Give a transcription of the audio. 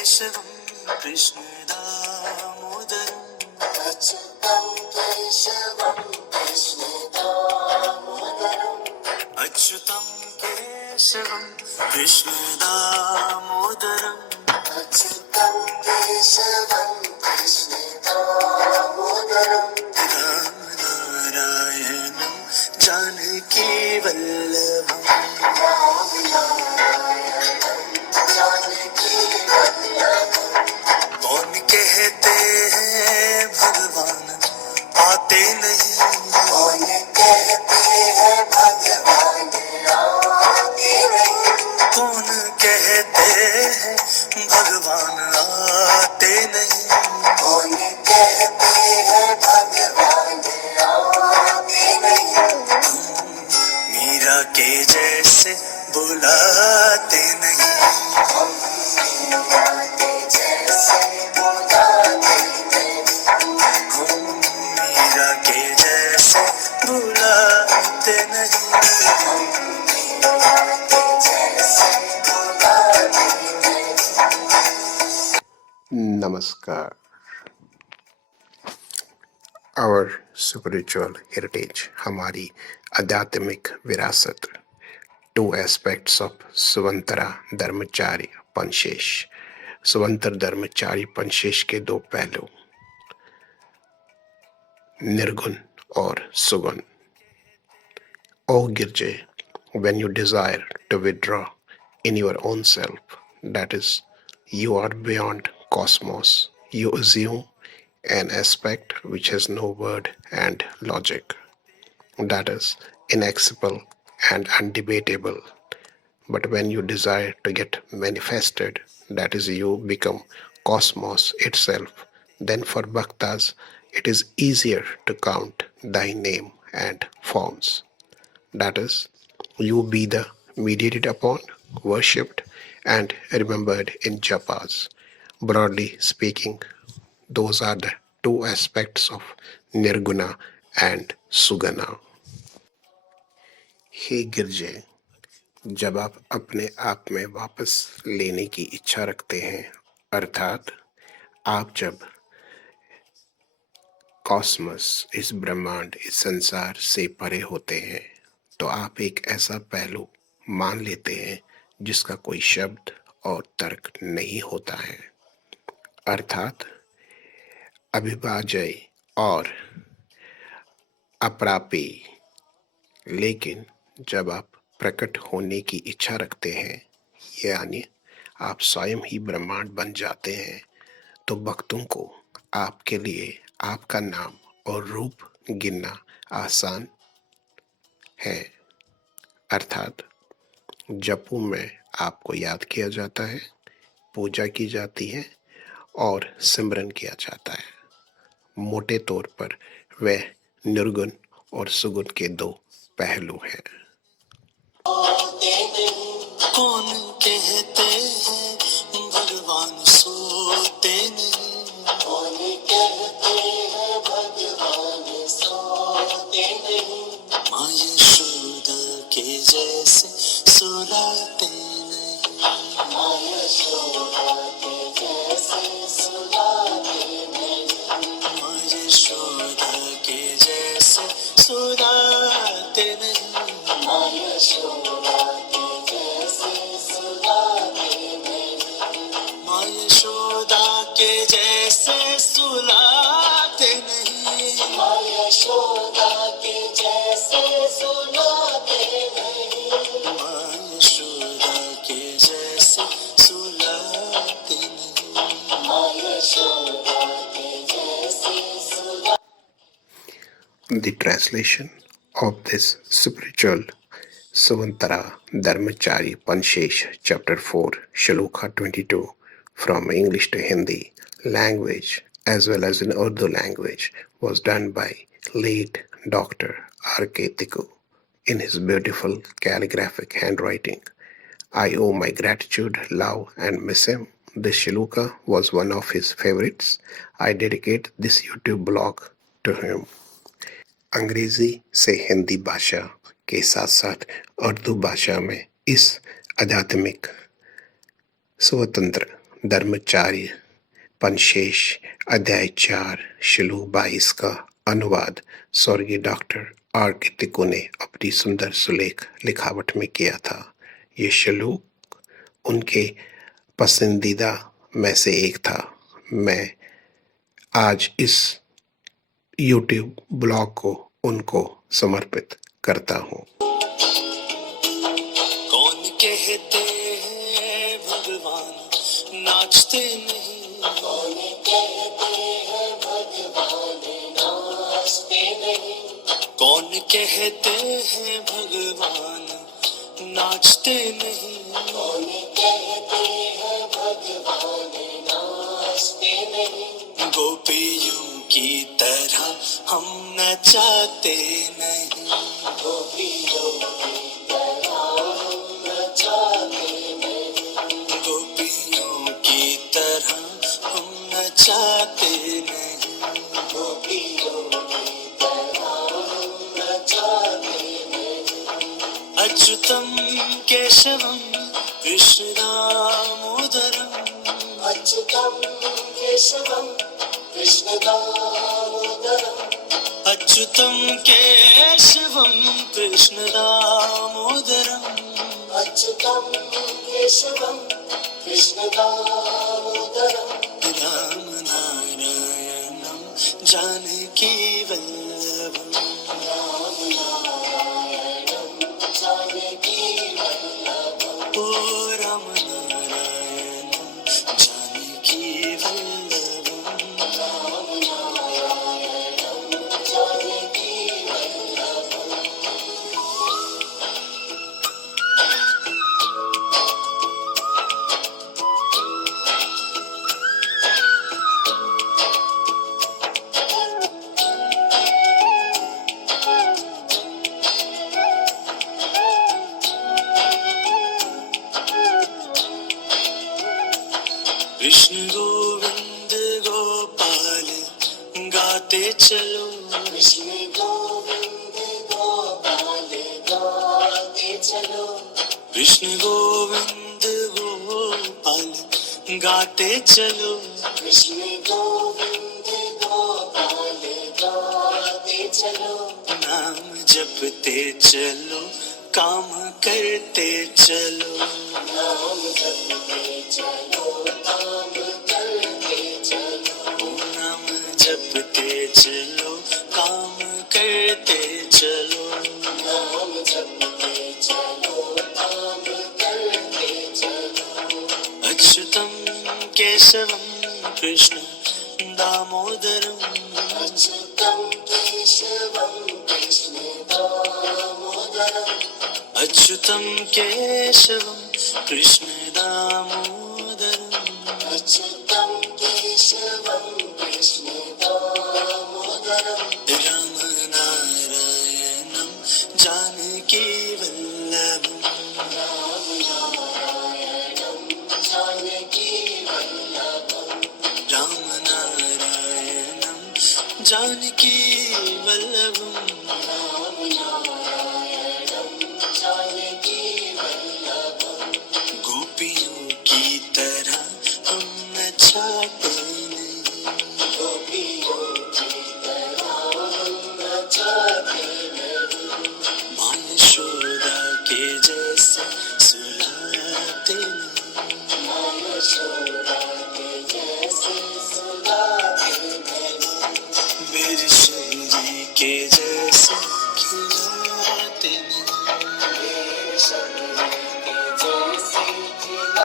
केशवं कृष्ण दामोदरम् अच्युतं केशवं कृष्ण दामोदरम् अच्युतं केशवं कृष्ण दामोदरम् अच्युतं केशवं कृष्ण दामोदरम् राम नारायणं जानकी वल्लभम् राम नारायणं जानकी वल्लभम् कौन कहते हैं भगवान आते नहीं कौन कहते हैं भगवान आते नहीं कौन कहते हैं भगवान आते नहीं कौन कहते हैं भगवान आते नहीं मीरा के जैसे बुलाते नहीं मीरा के जैसे बुलाते नहीं मीरा के जैसे बुलाते नहीं मीरा के जैसे बुलाते नहीं। Namaskar. Our spiritual heritage, हमारी आध्यात्मिक विरासत. Two aspects of स्वतंत्र धर्मचारी पंचेश. स्वतंत्र धर्मचारी पंचेश के दो पहलू, निर्गुण और सुगुण. O Girje, when you desire to withdraw in your own self, that is, you are beyond cosmos, you assume an aspect which has no word and logic, that is, inaccessible and undebatable. But when you desire to get manifested, that is, you become cosmos itself, then for bhaktas it is easier to count thy name and forms. That is, you be the meditated upon, worshipped, and remembered in japas. Broadly speaking, those are the two aspects of Nirguna and Sugana. हे गिरजे, जब आप अपने आप में वापस लेने की इच्छा रखते हैं, अर्थात आप जब कॉस्मस, इस ब्रह्मांड, इस संसार से परे होते हैं, तो आप एक ऐसा पहलू मान लेते हैं जिसका कोई शब्द और तर्क नहीं होता है, अर्थात अविभाज्य और अप्रापी. लेकिन जब आप प्रकट होने की इच्छा रखते हैं, यानी आप स्वयं ही ब्रह्मांड बन जाते हैं, तो भक्तों को आपके लिए आपका नाम और रूप गिनना आसान है. अर्थात जपू में आपको याद किया जाता है, पूजा की जाती है और सिमरन किया जाता है. मोटे तौर पर वह निर्गुण और सुगुण के दो पहलू हैं. कौन कहते हैं भगवान सोते नहीं कौन कहते हैं भगवान सोते नहीं माँ यशोदा के जैसे सुलाते नहीं माँ यशोदा के जैसे सुलाते नहीं माँ यशोदा के जैसे सुलाते नहीं माँ यशोदा के जैसे सुलाते नहीं माँ यशोदा के जैसे सुलाते नहीं माँ यशोदा के जैसे सुलाते नहीं माँ यशोदा के जैसे सुलाते नहीं माँ यशोदा के जैसे सुलाते. The translation of this spiritual Savantara Dharmachari Panshesh, Chapter 4, Shloka 22, from English to Hindi language as well as in Urdu language, was done by late Dr. R.K. Tikku in his beautiful calligraphic handwriting. I owe my gratitude, love, and miss him. This shloka was one of his favorites. I dedicate this YouTube blog to him. अंग्रेजी से हिंदी भाषा के साथ साथ उर्दू भाषा में इस आध्यात्मिक स्वतंत्र धर्मचार्य पंचेश अध्याय 4 श्लोक 22 का अनुवाद स्वर्गीय डॉक्टर आर के तिको ने अपनी सुंदर सुलेख लिखावट में किया था। ये श्लोक उनके पसंदीदा में से एक था। मैं आज इस YouTube ब्लॉग को उनको समर्पित करता हूँ। कौन कहते हैं भगवान नाचते नहीं, कौन कहते हैं भगवान नाचते नहीं, कौन कहते हैं भगवान नाचते नहीं, कौन कहते हैं भगवान नाचते नहीं, गोपियों की तरह हम नचाते नहीं, गोपियों की तरह हम नचाते नहीं, गोपियों की तरह हम नचाते नहीं, गोपियों की तरह हम नचाते नहीं, अच्युतम केशवम कृष्ण दामोदरम, अच्युतम केशवम कृष्ण दामोदरम, अच्युतम केशवम कृष्ण दामोदरम, अच्युतम केशवम कृष्ण दामोदरम, राम नारायणम जानकी वल्लभम, राम नारायणम जानकी वल्लभम, ओ राम नारायणम जानकी वल्लभम, राम नारायणम जानकी वल्लभम। कृष्ण गोविंद गोपाल गाते चलो, कृष्ण गोविंद गोपाल गाते चलो, कृष्ण गोविंद गोपाल गाते चलो, कृष्ण गोविंद गोपाल गाते चलो, नाम जपते चलो काम करते चलो, नाम जपते चलो काम करते चलो, नाम जपते चलो काम करते चलो, नाम जपते चलो काम करते चलो, अच्युतम केशवम कृष्ण दामोदरम, अच्युतम केशवम कृष्ण दामोदरम, अच्युतम केशवम कृष्ण दामोदरम, अच्युतम केशवम कृष्ण दामोदरम, राम नारायणम जानकी वल्लभम, राम नारायणम जानकी वल्लभम, राम नारायणम जानकी वल्लभम, राम नारायणम जानकी वल्लभम, गोपियों की तरह हम नचाते नहीं, गोपियों की तरह हम नचाते नहीं, माँ यशोदा के जैसे सुलाते नहीं, माँ यशोदा के जैसे सुलाते नहीं, मेरी शरीर के